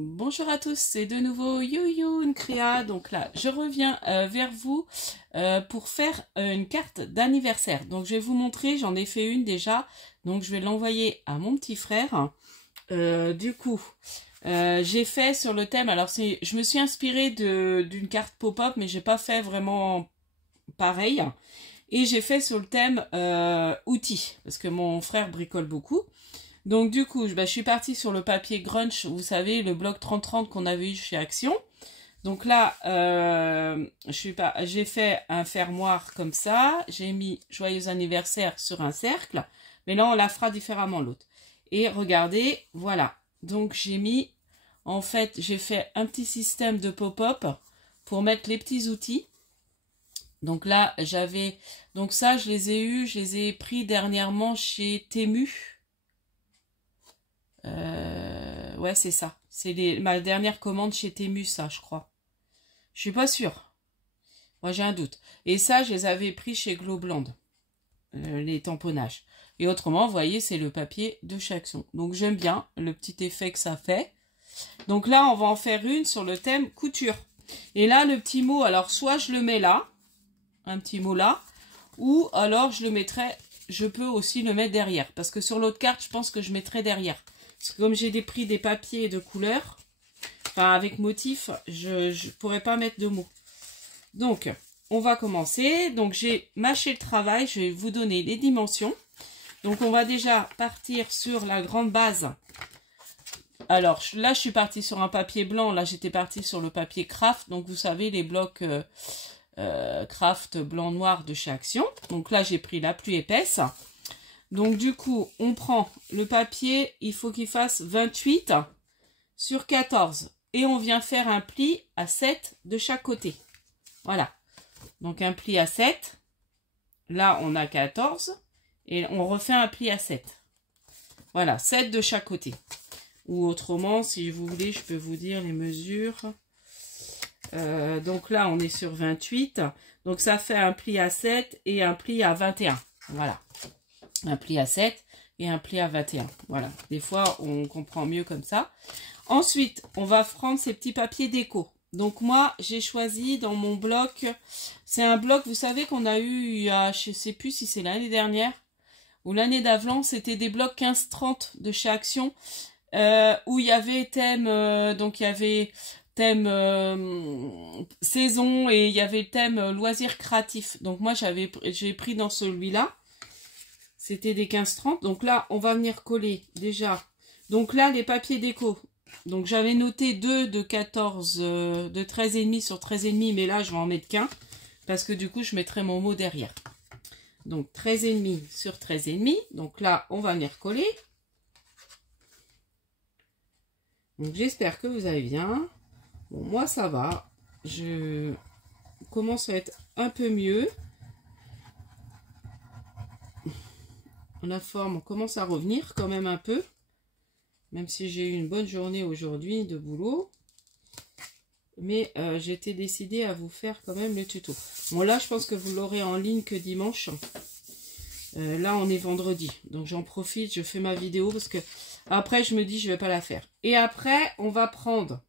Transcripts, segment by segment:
Bonjour à tous, c'est de nouveau Yoyoun Créa. Donc là, je reviens vers vous pour faire une carte d'anniversaire. Donc je vais vous montrer, j'en ai fait une déjà. Donc je vais l'envoyer à mon petit frère. Du coup, j'ai fait sur le thème, alors je me suis inspirée d'une carte pop-up, mais j'ai pas fait vraiment pareil. Et j'ai fait sur le thème outils, parce que mon frère bricole beaucoup. Donc du coup, je suis partie sur le papier Grunch, vous savez, le bloc 30-30 qu'on avait eu chez Action. Donc là, j'ai fait un fermoir comme ça, j'ai mis Joyeux anniversaire sur un cercle, mais là on la fera différemment l'autre. Et regardez, voilà, donc j'ai fait un petit système de pop-up pour mettre les petits outils. Donc là, donc ça je les ai pris dernièrement chez Temu. Ouais, c'est ça. C'est ma dernière commande chez Temu, ça, je crois. Je suis pas sûre. Moi, j'ai un doute. Et ça, je les avais pris chez Globland. Les tamponnages. Et autrement, vous voyez, c'est le papier de chez Action. Donc, j'aime bien le petit effet que ça fait. Donc là, on va en faire une sur le thème couture. Et là, le petit mot, alors, soit je le mets là, un petit mot là, ou alors je peux aussi le mettre derrière. Parce que sur l'autre carte, je pense que je mettrai derrière. Parce que comme j'ai pris des papiers de couleur, enfin avec motif, je pourrais pas mettre de mots. Donc, on va commencer. Donc, j'ai mâché le travail. Je vais vous donner les dimensions. Donc, on va déjà partir sur la grande base. Alors, là, je suis partie sur un papier blanc. Là, j'étais partie sur le papier craft. Donc, vous savez, les blocs craft blanc-noir de chez Action. Donc, là, j'ai pris la plus épaisse. Donc du coup, on prend le papier, il faut qu'il fasse 28 sur 14. Et on vient faire un pli à 7 de chaque côté. Voilà. Donc un pli à 7. Là, on a 14. Et on refait un pli à 7. Voilà, 7 de chaque côté. Ou autrement, si vous voulez, je peux vous dire les mesures. Donc là, on est sur 28. Donc ça fait un pli à 7 et un pli à 21. Voilà. Un pli à 7 et un pli à 21. Voilà. Des fois, on comprend mieux comme ça. Ensuite, on va prendre ces petits papiers déco. Donc, moi, j'ai choisi dans mon bloc, c'est un bloc, vous savez, qu'on a eu, je ne sais plus si c'est l'année dernière ou l'année d'avant, c'était des blocs 15-30 de chez Action, où il y avait thème, donc il y avait thème saison et il y avait thème loisirs créatifs. Donc, moi, j'ai pris dans celui-là. C'était des 15-30. Donc là, on va venir coller déjà. Donc là, les papiers déco. Donc j'avais noté 2 de 14, de 13,5 sur 13,5. Mais là, je vais en mettre qu'un. Parce que du coup, je mettrai mon mot derrière. Donc 13,5 sur 13,5. Donc là, on va venir coller. Donc j'espère que vous allez bien. Bon, moi, ça va. Je commence à être un peu mieux. La forme commence à revenir quand même un peu. Même si j'ai eu une bonne journée aujourd'hui de boulot. Mais j'étais décidée à vous faire quand même le tuto. Bon là, je pense que vous l'aurez en ligne que dimanche. Là, on est vendredi. Donc j'en profite, je fais ma vidéo parce que après, je me dis, je vais pas la faire. Et après, on va prendre.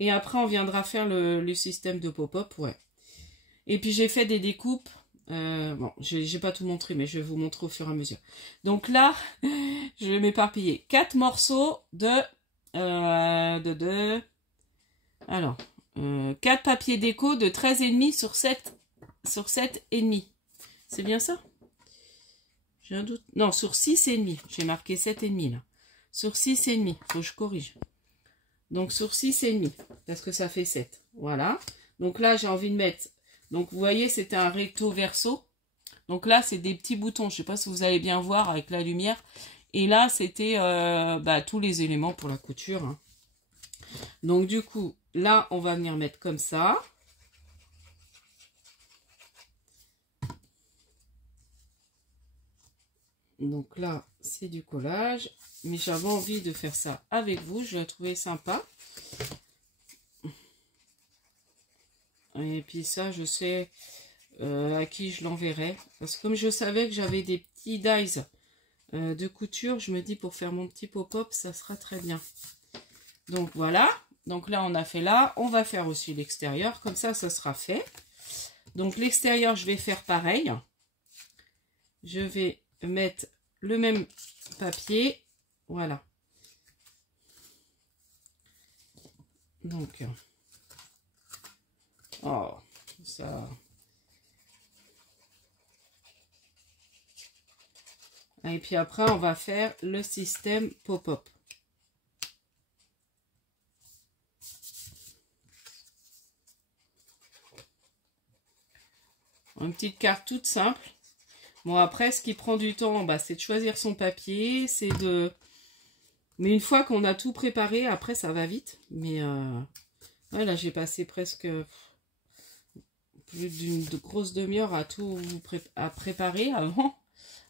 Et après, on viendra faire le système de pop-up. Ouais. Et puis, j'ai fait des découpes. Bon, j'ai pas tout montré, mais je vais vous montrer au fur et à mesure. Donc là, je vais m'éparpiller. 4 morceaux de 4 papiers déco de 13,5 sur 7,5. C'est bien ça? J'ai un doute. Non, sur 6,5. J'ai marqué 7,5 là. Sur 6,5. Faut que je corrige. Donc sur 6,5. Parce que ça fait 7. Voilà. Donc là, j'ai envie de mettre. Donc, vous voyez, c'était un recto verso. Donc là, c'est des petits boutons. Je ne sais pas si vous allez bien voir avec la lumière. Et là, c'était tous les éléments pour la couture. Hein. Donc, du coup, là, on va venir mettre comme ça. Donc là, c'est du collage. Mais j'avais envie de faire ça avec vous. Je l'ai trouvé sympa. Et puis ça, je sais à qui je l'enverrai. Parce que comme je savais que j'avais des petits dies de couture, je me dis pour faire mon petit pop-up, ça sera très bien. Donc voilà. Donc là, on a fait là. On va faire aussi l'extérieur. Comme ça sera fait. Donc l'extérieur, je vais faire pareil. Je vais mettre le même papier. Voilà. Donc, oh, ça... Et puis après, on va faire le système pop-up. Une petite carte toute simple. Bon, après, ce qui prend du temps, bah, c'est de choisir son papier. C'est de... Mais une fois qu'on a tout préparé, après, ça va vite. Mais voilà, j'ai passé presque plus d'une grosse demi-heure à tout préparer avant.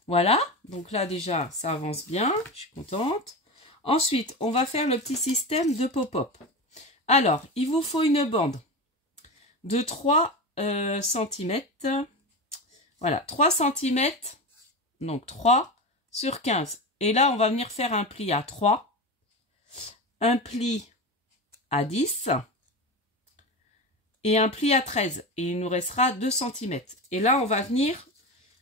Voilà, donc là déjà, ça avance bien, je suis contente. Ensuite, on va faire le petit système de pop-up. Alors, il vous faut une bande de 3 cm. Voilà, 3 cm, donc 3 sur 15. Et là, on va venir faire un pli à 3, un pli à 10 et un pli à 13. Et il nous restera 2 cm. Et là, on va venir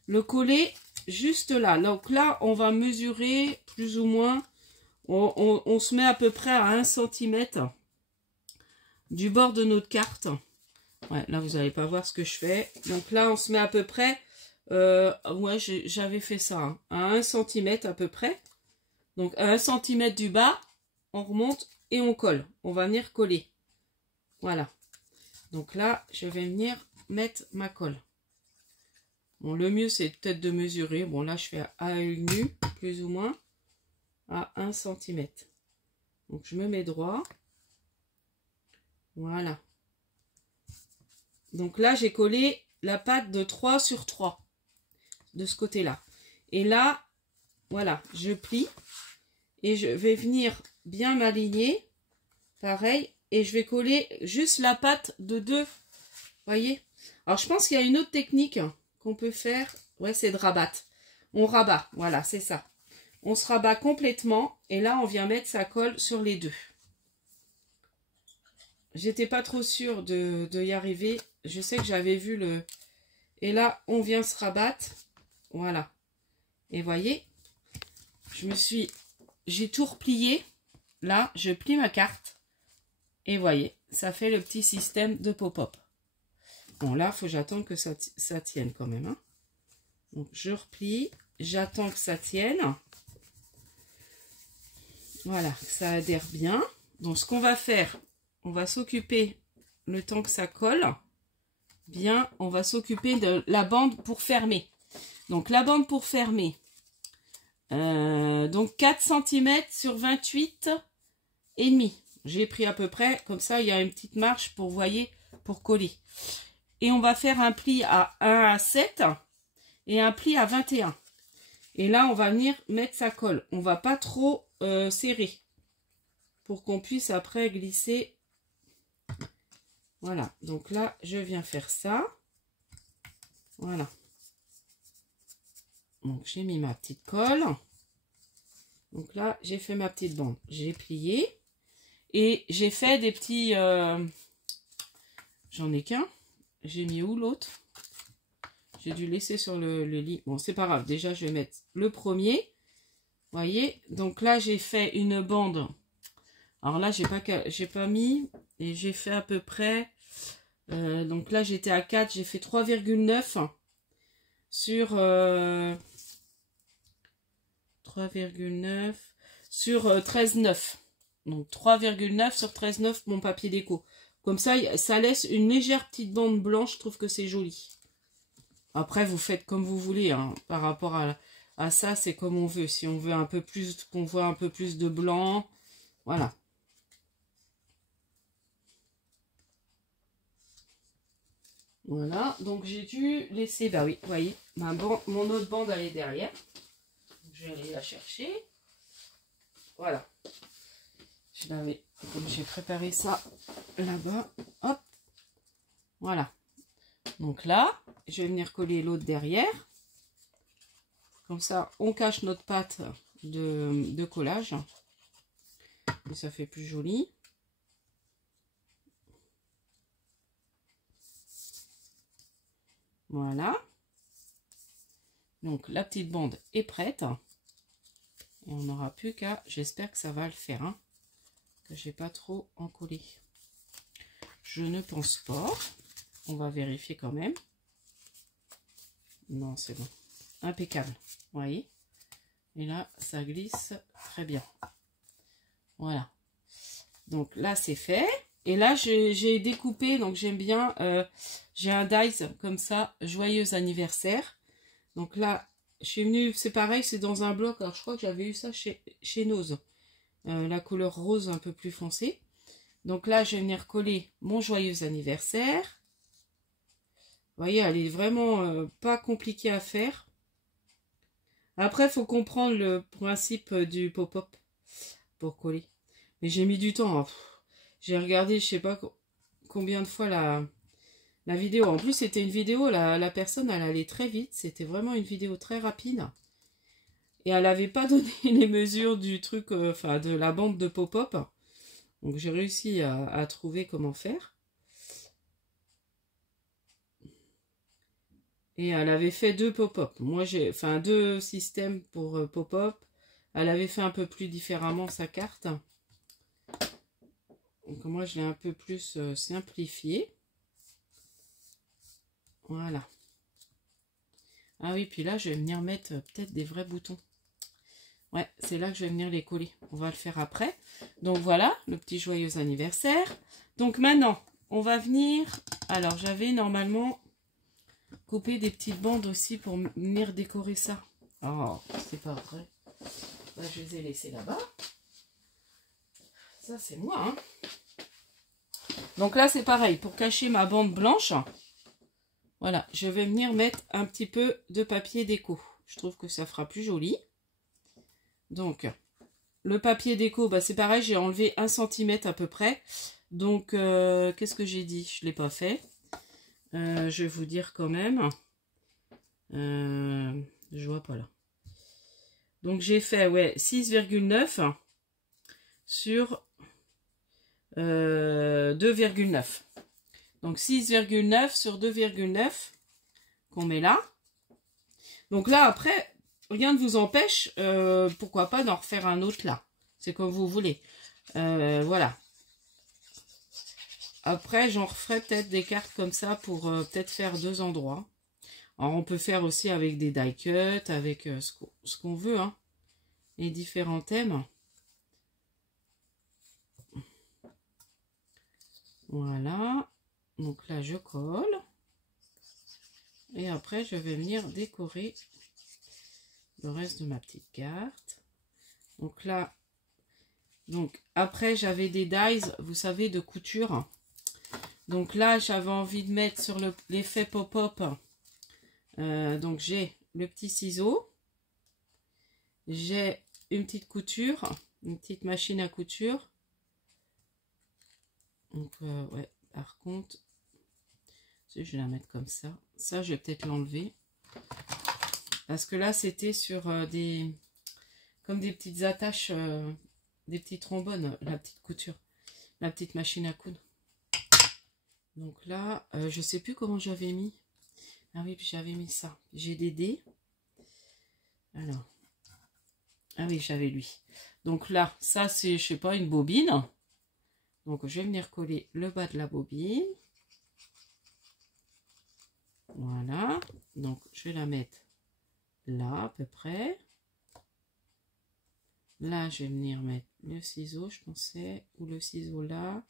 le coller juste là. Donc là, on va mesurer plus ou moins, on se met à peu près à 1 cm du bord de notre carte. Ouais, là, vous n'allez pas voir ce que je fais. Donc là, on se met à peu près, ouais, j'avais fait ça, hein, à 1 cm à peu près. Donc à 1 cm du bas, on remonte et on colle. On va venir coller. Voilà. Donc là, je vais venir mettre ma colle. Bon, le mieux, c'est peut-être de mesurer. Bon, là, je fais à œil nu, plus ou moins, à 1 cm. Donc, je me mets droit. Voilà. Donc là, j'ai collé la patte de 3 sur 3 de ce côté-là. Et là, voilà, je plie et je vais venir bien m'aligner. Pareil. Et je vais coller juste la patte de 2. Voyez? Alors, je pense qu'il y a une autre technique qu'on peut faire, ouais, c'est de rabattre. On rabat, voilà, c'est ça. On se rabat complètement et là, on vient mettre sa colle sur les deux. J'étais pas trop sûre de y arriver. Je sais que j'avais vu le... Et là, on vient se rabattre. Voilà. Et voyez, j'ai tout replié. Là, je plie ma carte. Et voyez, ça fait le petit système de pop-up. Bon, là, il faut que j'attende que ça tienne quand même. Hein. Donc, je replie. J'attends que ça tienne. Voilà, que ça adhère bien. Donc, ce qu'on va faire, on va s'occuper, le temps que ça colle, bien, on va s'occuper de la bande pour fermer. Donc, la bande pour fermer. Donc, 4 cm sur 28 et demi. J'ai pris à peu près, comme ça, il y a une petite marge pour, vous voyez, pour coller. Et on va faire un pli à 1 à 7 et un pli à 21. Et là, on va venir mettre sa colle. On va pas trop serrer pour qu'on puisse après glisser. Voilà. Donc là, je viens faire ça. Voilà. Donc, j'ai mis ma petite colle. Donc là, j'ai fait ma petite bande. J'ai plié. Et j'ai fait des petits... J'en ai qu'un. J'ai mis où l'autre? J'ai dû laisser sur le lit. Bon, c'est pas grave. Déjà, je vais mettre le premier. Vous voyez? Donc là, j'ai fait une bande. Alors là, j'ai pas mis. Et j'ai fait à peu près... donc là, j'étais à 4. J'ai fait 3,9 sur... 3,9 sur 13,9. Donc 3,9 sur 13,9 mon papier déco. Comme ça laisse une légère petite bande blanche. Je trouve que c'est joli. Après, vous faites comme vous voulez. Hein. Par rapport à ça, c'est comme on veut. Si on veut un peu plus, qu'on voit un peu plus de blanc. Voilà. Voilà. Donc, j'ai dû laisser... Bah oui, vous voyez. Mon autre bande, elle est derrière. Je vais aller la chercher. Voilà. Comme j'ai préparé ça là-bas. Hop. Voilà. Donc là, je vais venir coller l'autre derrière. Comme ça, on cache notre pâte de collage. Et ça fait plus joli. Voilà. Donc la petite bande est prête. Et on n'aura plus qu'à, j'espère que ça va le faire, hein, que j'ai pas trop encollé. Je ne pense pas. On va vérifier quand même. Non, c'est bon. Impeccable. Vous voyez? Et là, ça glisse très bien. Voilà. Donc là, c'est fait. Et là, j'ai découpé, donc j'aime bien, j'ai un dies comme ça, joyeux anniversaire. Donc là, je suis venue, c'est pareil, c'est dans un bloc. Alors, je crois que j'avais eu ça chez Nose. La couleur rose un peu plus foncée. Donc là, je vais venir coller mon joyeux anniversaire. Vous voyez, elle est vraiment pas compliquée à faire. Après, il faut comprendre le principe du pop-up pour coller. Mais j'ai mis du temps. Hein. J'ai regardé, je sais pas combien de fois la vidéo. En plus, c'était une vidéo, la personne, elle allait très vite. C'était vraiment une vidéo très rapide. Et elle n'avait pas donné les mesures du truc, enfin de la bande de pop-up. Donc j'ai réussi à trouver comment faire. Et elle avait fait 2 pop-up. Moi, enfin 2 systèmes pour pop-up. Elle avait fait un peu plus différemment sa carte. Donc moi, je l'ai un peu plus simplifié. Voilà. Ah oui, puis là, je vais venir mettre peut-être des vrais boutons. Ouais, c'est là que je vais venir les coller. On va le faire après. Donc voilà, le petit joyeux anniversaire. Donc maintenant, on va venir... Alors, j'avais normalement coupé des petites bandes aussi pour venir décorer ça. Oh, c'est pas vrai. Là, je les ai laissées là-bas. Ça, c'est moi, hein. Donc là, c'est pareil. Pour cacher ma bande blanche, voilà, je vais venir mettre un petit peu de papier déco. Je trouve que ça fera plus joli. Donc, le papier déco, bah, c'est pareil, j'ai enlevé 1 cm à peu près. Donc, qu'est-ce que j'ai dit? Je ne l'ai pas fait. Je vais vous dire quand même. Je vois pas là. Donc, j'ai fait, ouais, 6,9 sur 2,9. Donc, 6,9 sur 2,9 qu'on met là. Donc là, après... Rien ne vous empêche, pourquoi pas d'en refaire un autre là. C'est comme vous voulez. Voilà. Après, j'en referai peut-être des cartes comme ça pour peut-être faire 2 endroits. Alors, on peut faire aussi avec des die cuts, avec ce qu'on veut. Hein. Les différents thèmes. Voilà. Donc là, je colle. Et après, je vais venir décorer le reste de ma petite carte. Donc là, après j'avais des dies, vous savez, de couture. Donc là, j'avais envie de mettre sur l'effet pop-up. Donc j'ai le petit ciseau. J'ai une petite couture, une petite machine à couture. Donc ouais, par contre, je vais la mettre comme ça. Ça, je vais peut-être l'enlever. Parce que là, c'était sur comme des petites attaches, des petits trombones, la petite couture, la petite machine à coudre. Donc là, je sais plus comment j'avais mis. Ah oui, puis j'avais mis ça. J'ai des dés. Alors. Ah oui, j'avais lui. Donc là, ça c'est, je sais pas, une bobine. Donc je vais venir coller le bas de la bobine. Voilà. Donc je vais la mettre là à peu près. Là, je vais venir mettre le ciseau, je pensais, ou le ciseau là.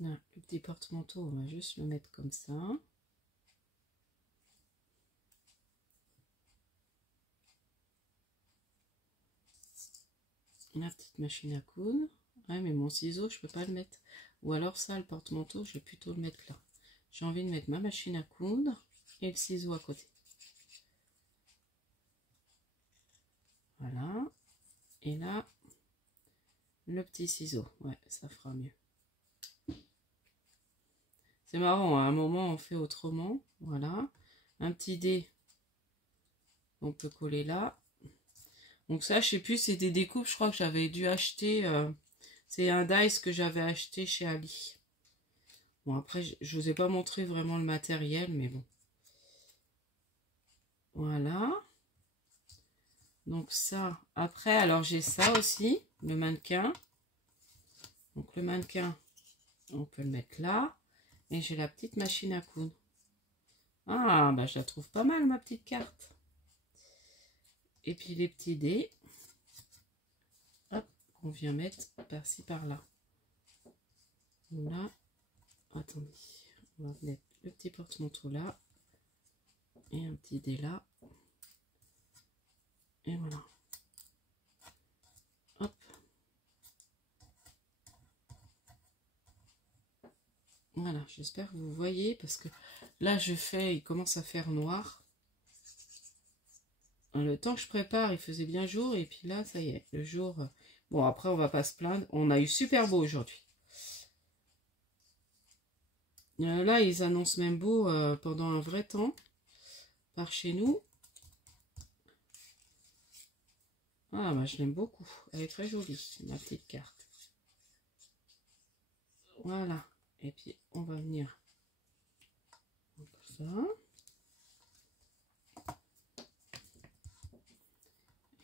Là, le petit porte-manteau, on va juste le mettre comme ça. La petite machine à coudre. Ouais, mais mon ciseau, je peux pas le mettre. Ou alors ça, le porte-manteau, je vais plutôt le mettre là. J'ai envie de mettre ma machine à coudre et le ciseau à côté. Voilà. Et là, le petit ciseau. Ouais, ça fera mieux. C'est marrant, à un moment, on fait autrement. Voilà. Un petit dé, on peut coller là. Donc ça, je sais plus, c'est des découpes, je crois que j'avais dû acheter. C'est un dice que j'avais acheté chez Ali. Bon, après, je vous ai pas montré vraiment le matériel, mais bon. Voilà. Donc ça, après, alors j'ai ça aussi, le mannequin. Donc le mannequin, on peut le mettre là. Et j'ai la petite machine à coudre. Ah, bah je la trouve pas mal, ma petite carte. Et puis les petits dés. Hop, on vient mettre par-ci, par-là. Là. Attendez. On va mettre le petit porte-manteau là. Et un petit dé là. Et voilà. Hop. Voilà, j'espère que vous voyez, parce que là je fais, il commence à faire noir. Le temps que je prépare, il faisait bien jour, et puis là, ça y est, le jour... Bon, après, on va pas se plaindre. On a eu super beau aujourd'hui. Là, ils annoncent même beau pendant un vrai temps, par chez nous. Ah, bah, je l'aime beaucoup. Elle est très jolie, ma petite carte. Voilà. Et puis, on va venir comme ça.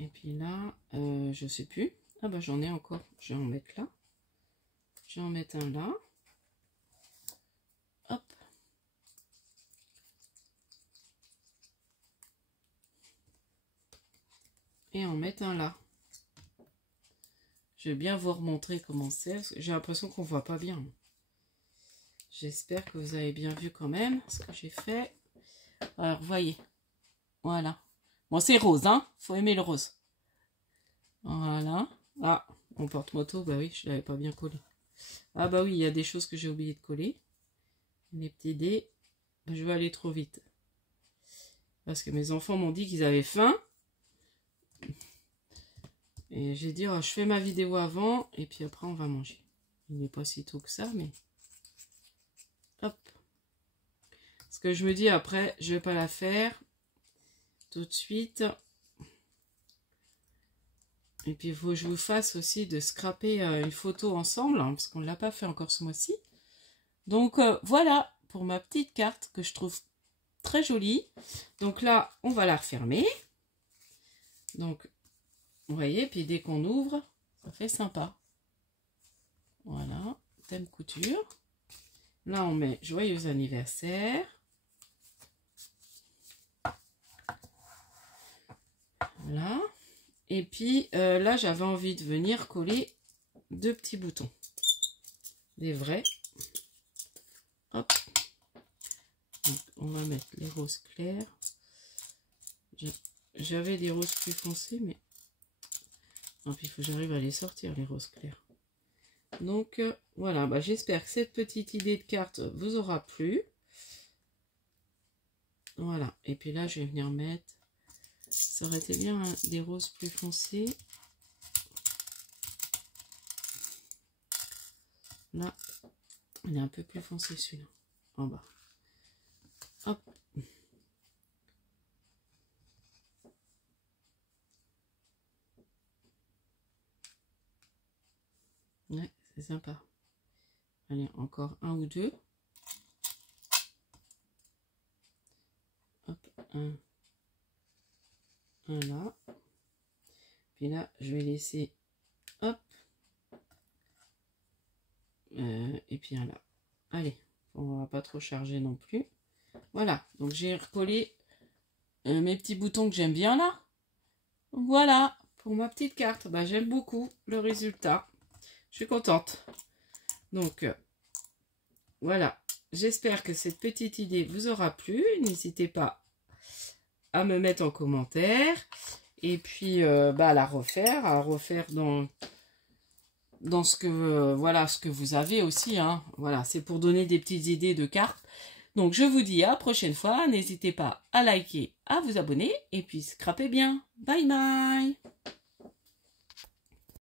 Et puis là, je sais plus. Ah bah j'en ai encore. Je vais en mettre là. Je vais en mettre un là. Hop. Et en mettre un là. Je vais bien vous remontrer comment c'est. J'ai l'impression qu'on voit pas bien. J'espère que vous avez bien vu quand même ce que j'ai fait. Alors, voyez. Voilà. Bon, c'est rose, hein. Faut aimer le rose. Voilà. Ah, mon porte-moto, bah oui, je l'avais pas bien collé. Ah bah oui, il y a des choses que j'ai oublié de coller. Les petits dés. Je vais aller trop vite. Parce que mes enfants m'ont dit qu'ils avaient faim. Et j'ai dit, oh, je fais ma vidéo avant. Et puis après, on va manger. Il n'est pas si tôt que ça, mais... Hop. Parce que je me dis, après, je vais pas la faire tout de suite. Et puis, il faut que je vous fasse aussi de scraper une photo ensemble, hein, parce qu'on ne l'a pas fait encore ce mois-ci. Donc, voilà pour ma petite carte que je trouve très jolie. Donc là, on va la refermer. Donc, vous voyez, puis dès qu'on ouvre, ça fait sympa. Voilà, thème couture. Là, on met joyeux anniversaire. Voilà. Et puis, là, j'avais envie de venir coller deux petits boutons. Des vrais. Hop. Donc, on va mettre les roses clairs. J'avais des roses plus foncées, mais... Non, puis il faut que j'arrive à les sortir, les roses clairs. Donc, voilà. Bah, j'espère que cette petite idée de carte vous aura plu. Voilà. Et puis là, je vais venir mettre... Ça aurait été bien hein, des roses plus foncées. Là, il est un peu plus foncé celui-là. En bas. Hop. Ouais, c'est sympa. Allez, encore un ou deux. Hop, un là. Puis là, je vais laisser, hop. Et puis un là. Allez, on va pas trop charger non plus. Voilà, donc j'ai recollé mes petits boutons que j'aime bien là. Voilà, pour ma petite carte. Bah, j'aime beaucoup le résultat. Je suis contente. Donc, voilà. J'espère que cette petite idée vous aura plu. N'hésitez pas à me mettre en commentaire. Et puis, bah, à refaire dans ce que, voilà, ce que vous avez aussi. Hein. Voilà, c'est pour donner des petites idées de cartes. Donc, je vous dis à la prochaine fois. N'hésitez pas à liker, à vous abonner. Et puis, scrapez bien. Bye bye.